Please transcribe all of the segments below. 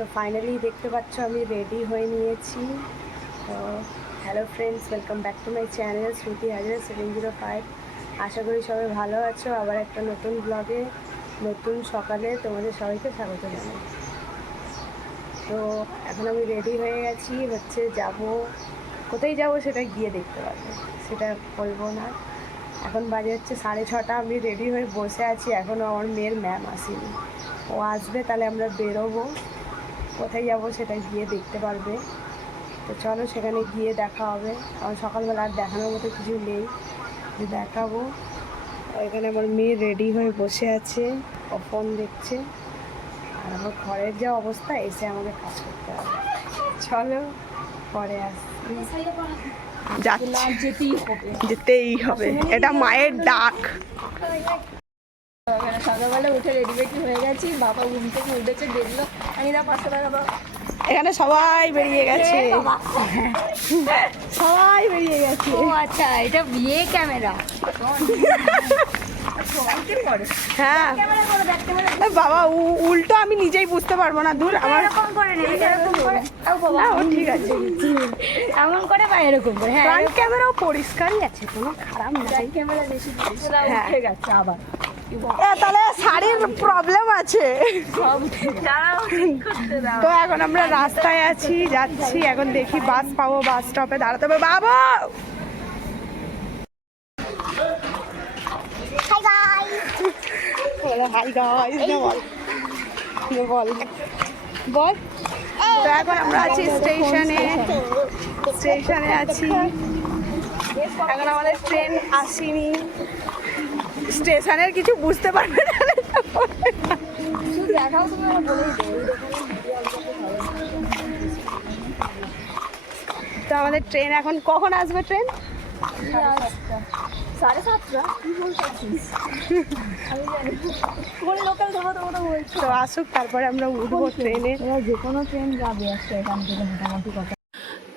তো ফাইনালি দেখতে পাচ্ছ আমি রেডি হয়ে নিয়েছি। তো hello friends, welcome back to my channel Shruti হাজার 705। আশা করি সবাই ভালো আছো। আবার একটা নতুন ব্লগে নতুন সকালে তোমাদের সবাইকে স্বাগত জানাই। তো এখন আমি রেডি হয়ে গেছি, যাব কোথায় যাব সেটা গিয়ে দেখতে পারবে, সেটা বলবো না। এখন বাজে হচ্ছে 6:30, আমি রেডি হয়ে বসে আছি। এখনও আমার মেয়ের ম্যাম আসেনি, ও আসবে তাহলে আমরা বেরোবো। কোথায় যাব সেটা গিয়ে দেখতে পারবে। তো চলো সেখানে গিয়ে দেখা হবে। আমার সকালবেলা আর দেখানোর মতো কিছু নেই যে দেখাবো। এখানে আমার মেয়ে রেডি হয়ে বসে আছে, ও ফোন দেখছে। আর আমার ঘরের যা অবস্থা, এসে আমাকে কাজ করতে হবে। চলো পরে আসছি। যেতেই হবে, এটা মায়ের ডাক। সকালবেলা উঠে রেডি বেডি হয়ে গেছি, বাবা ঘুম থেকে উঠেছে, দেখলো আমি না 500 টাকা দাও। এখানে সবাই বেরিয়ে গেছে, সবাই বেরিয়ে গেছে। ও আচ্ছা, এটা বিয়ে ক্যামেরা। হ্যাঁ বাবা, উল্টো আমি নিজেই বুঝতে পারবো না। দূর আমার এরকম করে নেই, এরকম করে। ও ঠিক আছে, এমন করে বা এরকম করে। হ্যাঁ, ফ্রন্ট ক্যামেরাও পরিষ্কারই আছে, কোনো খারাপ না। ক্যামেরা বেশি হ্যাঁ। উঠে গেছে আবার। তাহলে শাড়ির প্রবলেম আছে। তো এখন আমরা রাস্তায় আছি, যাচ্ছি। এখন দেখি বাস পাবো, বাস স্টপে দাঁড়াতে হবে। বাবা হাই গাইস, বল বল। তো এখন আমরা আছি স্টেশনে আছি। এখন আমাদের ট্রেন আসেনি। স্টেশনের কিছু বুঝতে পারবে না। তো আমাদের ট্রেন এখন কখন আসবে? ট্রেন 7:30। তো আসুক, তারপরে আমরা উঠবো ট্রেনে। যে কোনো ট্রেন যাবে আজকে এখান থেকে মোটামুটি কথা।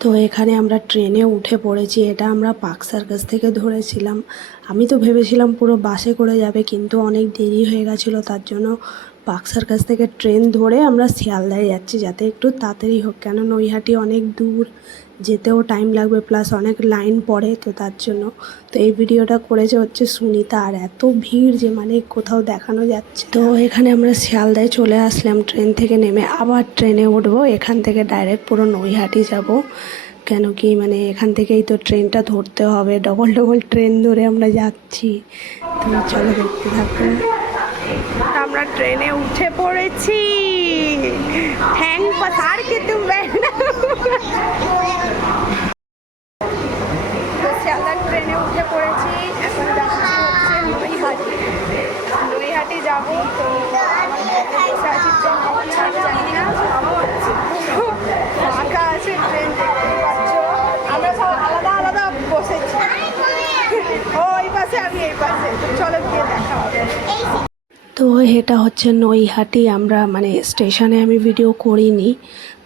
তো এখানে আমরা ট্রেনে উঠে পড়েছি। এটা আমরা পার্ক সার্কাস থেকে ধরেছিলাম। আমি তো ভেবেছিলাম পুরো বাসে করে যাবে, কিন্তু অনেক দেরি হয়ে গেছিলো। তার জন্য পার্ক সার্কাস থেকে ট্রেন ধরে আমরা শিয়ালদায় যাচ্ছি, যাতে একটু তাড়াতাড়ি হোক। কেন নৈহাটি অনেক দূর, যেতেও টাইম লাগবে, প্লাস অনেক লাইন পড়ে। তো তার জন্য তো এই ভিডিওটা করেছে হচ্ছে সুনিতা। আর এত ভিড় যে মানে কোথাও দেখানো যাচ্ছে। তো এখানে আমরা শিয়ালদায় চলে আসলাম। ট্রেন থেকে নেমে আবার ট্রেনে উঠবো। এখান থেকে ডাইরেক্ট পুরো নৈহাটি যাব। কেন কি মানে এখান থেকেই তো ট্রেনটা ধরতে হবে। ডবল ট্রেন ধরে আমরা যাচ্ছি। তো চলো দেখতে থাকো। আমরা ট্রেনে উঠে পড়েছি। হ্যাং পাসার কে তুম बैठना। শিয়ালদার ট্রেনে উঠে পড়েছি। এখন যাচ্ছি হচ্ছে নৈহাটি যাব। তো বসে আছি, ট্রেন কখন ছাড়বে জানি না। ফাঁকা আছে ট্রেন, দেখতেই পাচ্ছ। আমরা সব আলাদা আলাদা বসেছি, ওই পাশে আমি এই পাশে। তো চলো গিয়ে দেখা হবে। তো এটা হচ্ছে নৈহাটি। আমরা মানে স্টেশনে আমি ভিডিও করিনি।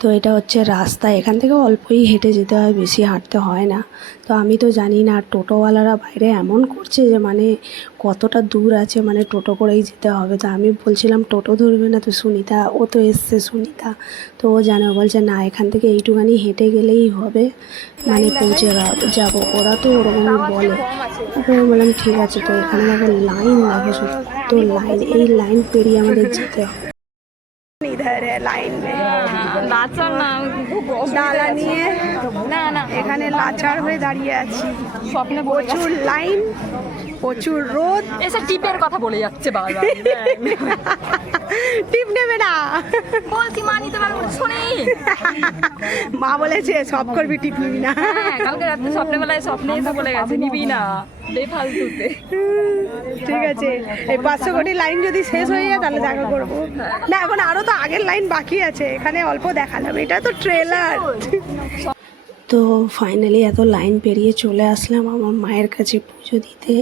তো এটা হচ্ছে রাস্তা, এখান থেকে অল্পই হেঁটে যেতে হয়, বেশি হাঁটতে হয় না। তো আমি তো জানি না, টোটোওয়ালারা বাইরে এমন করছে যে মানে কতটা দূর আছে, মানে টোটো করেই যেতে হবে। তো আমি বলছিলাম টোটো ধরবে না, তো সুনিতা, ও তো এসছে সুনিতা, তো ও জানে, বলছে না এখান থেকে এইটুখানি হেঁটে গেলেই হবে, মানে পৌঁছে যাবো। ওরা তো ওরকমই বলে। তারপরে বললাম ঠিক আছে। তো এখানে দেখো লাইন, দেখো শুধু তো লাইন, এই লাইন পেরিয়ে আমাদের যেতে হবে। इधर है लाइन में লাচার না, ডালা নিয়ে না না, এখানে লাচার হয়ে দাঁড়িয়ে আছি। স্বপ্নে প্রচুর লাইন, প্রচুর রোদ। এসে টিপের কথা বলে যাচ্ছে বারবার। টিপ নেবে না, বলছি মা নিতে পারবো না, শুনি। মা বলেছে সব করবি, টিপ নিবি না। হ্যাঁ, কালকে রাত্রে স্বপ্নবেলায় স্বপ্নে এসে বলে গেছে নিবি না, বেফালতুতে। ঠিক আছে, এই 500 কোটি লাইন যদি শেষ হয়ে যায় তাহলে দেখা করবো। না এখন আরো তো আগের লাইন বাকি আছে, এখানে অল্প দেখালাম, এটা তো ট্রেলার। তো ফাইনালি এত লাইন পেরিয়ে চলে আসলাম আমার মায়ের কাছে পুজো দিতে।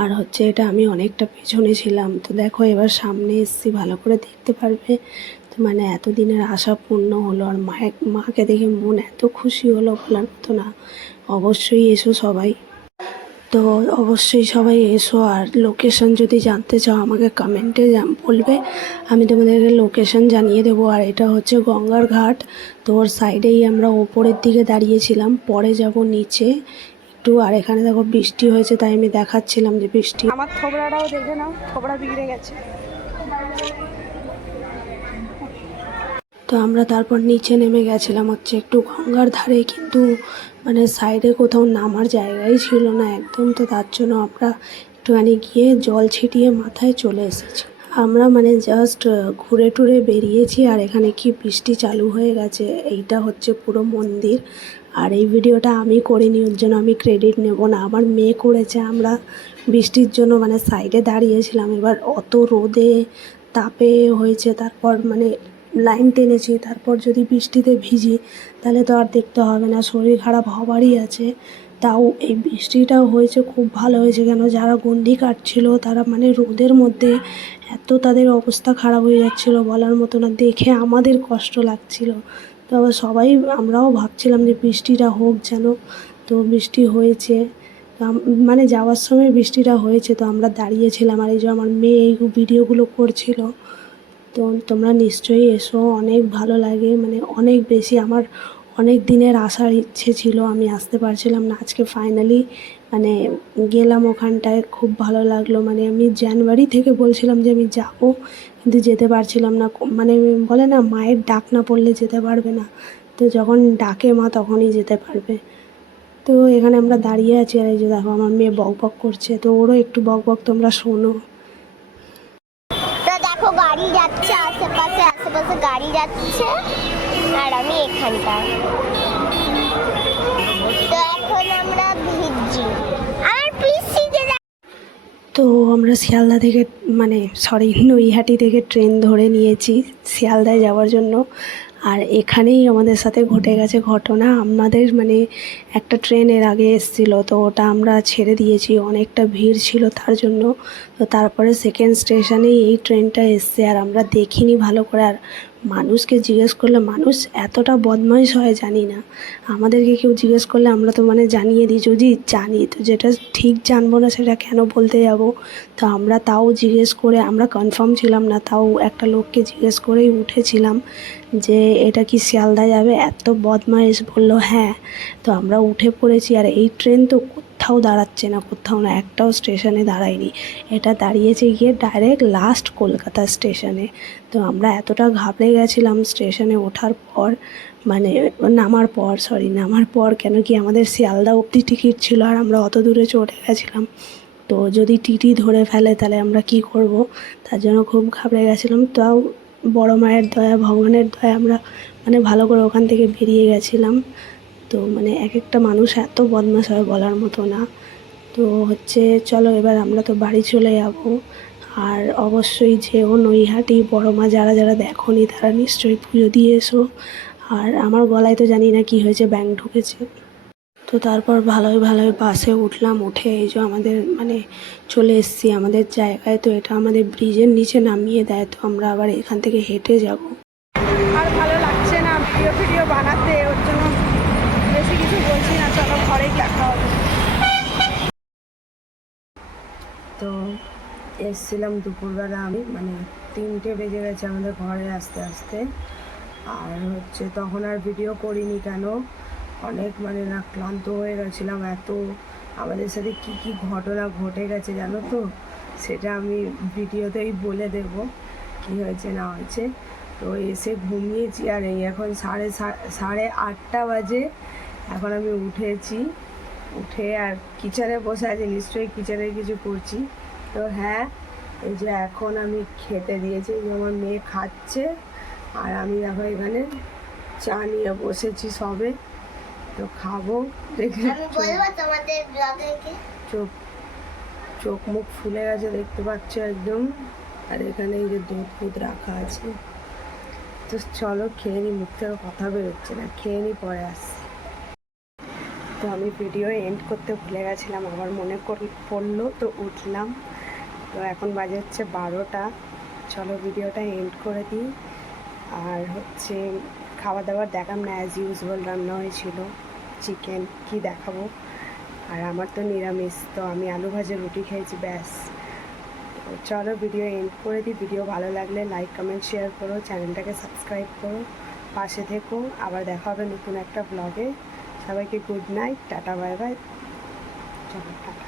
আর হচ্ছে এটা আমি অনেকটা পেছনে ছিলাম। তো দেখো এবার সামনে এসেছি, ভালো করে দেখতে পারবে। তো মানে এতদিনের আশা পূর্ণ হলো। আর মাকে দেখে মন এত খুশি হলো, বলার মতো না। অবশ্যই এসো সবাই। তো অবশ্যই সবাই এসো, আর লোকেশন যদি জানতে চাও আমাকে কমেন্টে বলবে, আমি তোমাদেরকে লোকেশন জানিয়ে দেবো। আর এটা হচ্ছে গঙ্গার ঘাট, তো ওর সাইডেই আমরা ওপরের দিকে দাঁড়িয়েছিলাম, পরে যাব নিচে একটু। আর এখানে দেখো বৃষ্টি হয়েছে, তাই আমি দেখাচ্ছিলাম যে বৃষ্টি। আমার থোবড়াটাও দেখে নাও, থোবড়া বিগড়ে গেছে। তো আমরা তারপর নিচে নেমে গেছিলাম হচ্ছে একটু গঙ্গার ধারে, কিন্তু মানে সাইডে কোথাও নামার জায়গাই ছিল না একদম। তো তার জন্য আমরা একটুখানি গিয়ে জল ছিটিয়ে মাথায় চলে এসেছি। আমরা মানে জাস্ট ঘুরে টুরে বেরিয়েছি, আর এখানে কি বৃষ্টি চালু হয়ে গেছে। এইটা হচ্ছে পুরো মন্দির, আর এই ভিডিওটা আমি করিনি, ওর জন্য আমি ক্রেডিট নেব না, আমার মেয়ে করেছে। আমরা বৃষ্টির জন্য মানে সাইডে দাঁড়িয়েছিলাম, এবার অত রোদে তাপে হয়েছে, তারপর মানে লাইন টেনেছি, তারপর যদি বৃষ্টিতে ভিজি তাহলে তো আর দেখতে হবে না, শরীর খারাপ হবারই আছে। তাও এই বৃষ্টিটাও হয়েছে খুব ভালো হয়েছে, কেন যারা গণ্ডি কাটছিল তারা মানে রোদের মধ্যে এত তাদের অবস্থা খারাপ হয়ে যাচ্ছিল বলার মতো না, দেখে আমাদের কষ্ট লাগছিল। তো আবার সবাই আমরাও ভাবছিলাম যে বৃষ্টিটা হোক যেন। তো বৃষ্টি হয়েছে, তো মানে যাওয়ার সময় বৃষ্টিটা হয়েছে, তো আমরা দাঁড়িয়েছিলাম, আর এই যে আমার মেয়ে এই ভিডিওগুলো করছিল। তো তোমরা নিশ্চয়ই এসো, অনেক ভালো লাগে, মানে অনেক বেশি। আমার অনেক দিনের আসার ইচ্ছে ছিল, আমি আসতে পারছিলাম না, আজকে ফাইনালি মানে গেলাম ওখানটায়, খুব ভালো লাগলো। মানে আমি জানুয়ারি থেকে বলছিলাম যে আমি যাব, কিন্তু যেতে পারছিলাম না। মানে বলে না, মায়ের ডাক না পড়লে যেতে পারবে না, তো যখন ডাকে মা তখনই যেতে পারবে। তো এখানে আমরা দাঁড়িয়ে আছি, আর এই যে দেখো আমার মেয়ে বক বক করছে, তো ওরও একটু বক বক তোমরা শোনো। তো দেখো গাড়ি যাচ্ছে আশেপাশে আশেপাশে গাড়ি যাচ্ছে, আর আমি এখানটায়। তো এখন আমরা ভিজছি, আমার পিসি তো আমরা শিয়ালদা থেকে মানে সরি নৈহাটি থেকে ট্রেন ধরে নিয়েছি শিয়ালদায় যাওয়ার জন্য। আর এখানেই আমাদের সাথে ঘটে গেছে ঘটনা। আমাদের মানে একটা ট্রেন এর আগে এসেছিলো, তো ওটা আমরা ছেড়ে দিয়েছি, অনেকটা ভিড় ছিল তার জন্য। তো তারপরে সেকেন্ড স্টেশনেই এই ট্রেনটা এসছে, আর আমরা দেখিনি ভালো করে। আর মানুষকে জিজ্ঞেস করলে মানুষ এতটা বদমাইশ হয় জানি না। আমাদেরকে কেউ জিজ্ঞেস করলে আমরা তো মানে জানিয়ে দিই, যদি জানি তো যেটা ঠিক জানবো না সেটা কেন বলতে যাব। তো আমরা তাও জিজ্ঞেস করে, আমরা কনফার্ম ছিলাম না, তাও একটা লোককে জিজ্ঞেস করেই উঠেছিলাম যে এটা কি শিয়ালদা যাবে, এত বদমাইশ বললো হ্যাঁ। তো আমরা উঠে পড়েছি, আর এই ট্রেন তো কোথাও দাঁড়াচ্ছে না, কোথাও না, একটাও স্টেশনে দাঁড়ায়নি। এটা দাঁড়িয়েছে গিয়ে ডাইরেক্ট লাস্ট কলকাতা স্টেশনে। তো আমরা এতটা ঘাবড়ে গেছিলাম স্টেশনে ওঠার পর, মানে নামার পর কেন কি আমাদের শিয়ালদা অবধি টিকিট ছিল, আর আমরা অত দূরে চলে গেছিলাম। তো যদি টিটি ধরে ফেলে তাহলে আমরা কি করব, তার জন্য খুব ঘাবড়ে গেছিলাম। তাও বড় মায়ের দয়া, ভগবানের দয়া আমরা মানে ভালো করে ওখান থেকে বেরিয়ে গেছিলাম। তো মানে এক একটা মানুষ এত বদমাশ হয় বলার মতো না। তো হচ্ছে চলো এবার আমরা তো বাড়ি চলে যাব। আর অবশ্যই যেও নৈহাটি, বড় মা যারা যারা দেখোনি তারা নিশ্চয়ই পুজো দিয়ে এসো। আর আমার গলায় তো জানি না কি হয়েছে, ব্যাঙ ঢুকেছে। তো তারপর ভালোই ভালোই বাসে উঠলাম, উঠে এই যে আমাদের মানে চলে এসেছি আমাদের জায়গায়। তো এটা আমাদের ব্রিজের নিচে নামিয়ে দেয়, তো আমরা আবার এখান থেকে হেঁটে যাব। আর ভালো লাগছে না ভিডিও বানাতে, ওর জন্য বেশি কিছু বলছি না, চলো ঘরেই দেখা হবে। তো এসেছিলাম দুপুরবেলা, আমি মানে 3টে বেজে গেছে আমাদের ঘরে আসতে আসতে। আর হচ্ছে তখন আর ভিডিও করিনি, কেন অনেক মানে না ক্লান্ত হয়ে গেছিলাম। এত আমাদের সাথে কি কি ঘটনা ঘটে গেছে জানো তো, সেটা আমি ভিডিওতেই বলে দেব কি হয়েছে না হয়েছে। তো এসে ঘুমিয়েছি, আর এই এখন 8:30 বাজে, এখন আমি উঠেছি, উঠে আর কিচেনে বসে আছি, নিশ্চয়ই কিচেনে কিছু করছি। তো হ্যাঁ, এই যে এখন আমি খেতে দিয়েছি, যে আমার মেয়ে খাচ্ছে, আর আমি দেখো এখানে চা নিয়ে বসেছি সবে, তো খাবো। দেখে চোখ মুখ ফুলে গেছে দেখতে পাচ্ছ একদম। আর এখানে এই যে দুধ রাখা আছে, তো চলো খেয়ে নি, মুখ থেকে কথা বেরোচ্ছে না, খেয়ে নি পরে আসছি। তো আমি ভিডিও এন্ড করতে ভুলে গেছিলাম, আমার মনে পড়লো তো উঠলাম। তো এখন বাজে হচ্ছে 12টা, চলো ভিডিওটা এন্ড করে দিই। আর হচ্ছে খাওয়া দাওয়ার দেখাম না, অ্যাজ ইউজুয়াল রান্না হয়েছিল চিকেন, কি দেখাবো। আর আমার তো নিরামিষ, তো আমি আলু ভাজা রুটি খেয়েছি ব্যাস। তো চলো ভিডিও এন্ড করে দিই। ভিডিও ভালো লাগলে লাইক কমেন্ট শেয়ার করো, চ্যানেলটাকে সাবস্ক্রাইব করো, পাশে থেকো। আবার দেখা হবে নতুন একটা ব্লগে। সবাইকে good night, tata bye bye. চলো টাটা।